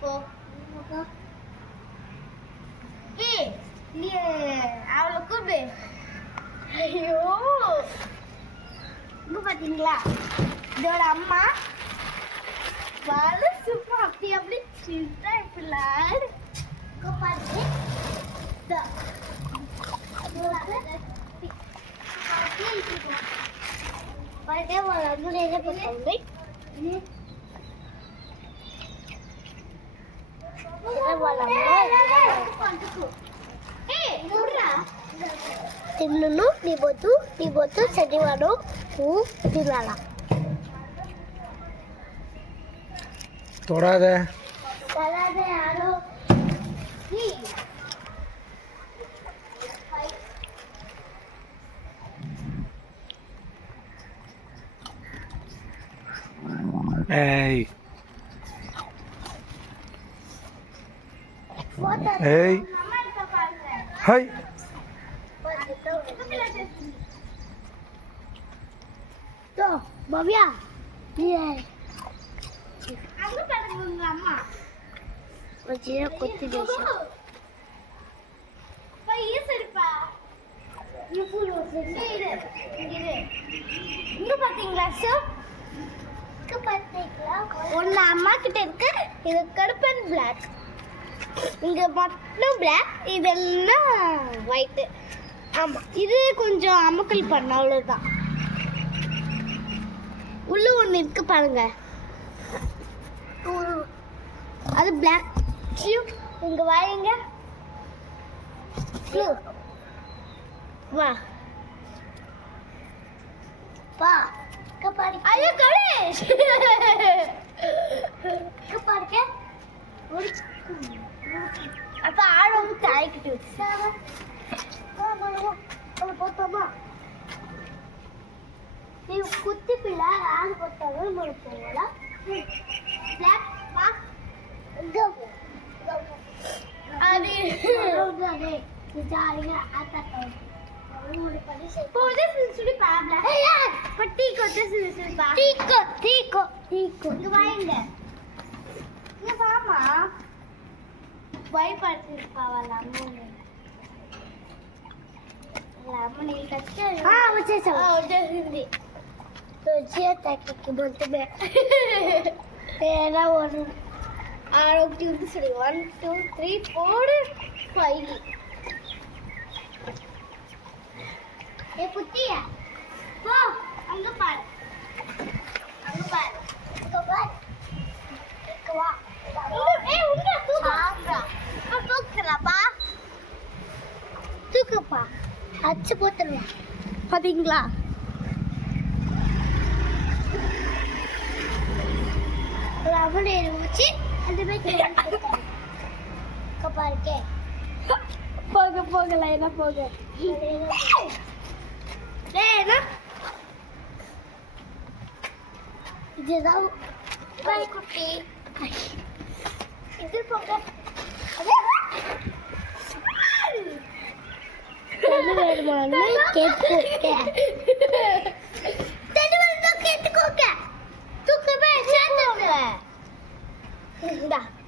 போ ஏய் நீ அவளை கூப்பிடு ஐயோ இங்க பாத்தீங்களா இதோட அம்மா வலு சும்மா அப்படி அப்படி சின்ன பிள்ளாடு இங்க பாருங்க இதோ. பாருங்க ஒரு அம்மா என்ன பண்ணுறாங்க తిన్ను నీ బొద్దు నీ బొద్దు శనివారం పువ్వు తినాల. తొడాదే. Hey. ஏய் ஹாய் பவ்யா கொத்தி இங்க பாத்தீங்களா? சார் ஒன்னு அம்மா கிட்ட இருக்கு இது கருப்பன் பிளாக் இங்க மட்டும் பிளாக் இதெல்லாம் ஒயிட் ஆமா இது கொஞ்சம் அமுக்கல் பண்ண அவ்வளவுதான். உள்ள ஒண்ணு இருக்கு பாருங்க. அது பிளாக் இங்க வாங்க வா. பா கபாடி ஐயோ கணேஷ் கபாடிக்க அப்ப தாய்க்கிட்டு வச்சு போத்தோமா ನೀವು ಕುತ್ತಿ ಪಿಲ್ಲ ನಾನು ಕೊಟ್ಟಾಗ ಮಾಡ್ಕೋಲ್ಲ ಬ್ಲ್ಯಾಕ್ ಬಾಕ್ಸ್ ಗಬ್ಬು ಅದೇ ಅದೇ ಜಾಲಿಗೆ ಆತ பட்டி கொத்து பட்டி கொ தீ கொ தீ கொ இங்க வாங்க భయపడుతుంది కావాలి అమ్మ అమ్మని వచ్చేసా వచ్చేసింది వచ్చి తగ్గి మొత్తమే ఏదో వన్ ఆడొకటి ఉంది సరే one two three four five ఏ పుట్టియా పో అంగ పాడు అంగ పాడు ఇంకో పాడు அச்சு போத்துருவா பாத்தீங்களா? லெமன் வச்சு அந்த மாதிரி கப்பா இருக்கே போக போகல என்ன போக இதுதான் குட்டி. Kepoke. Tadi baru tu kepoke. Tu kebaya sana. Dah.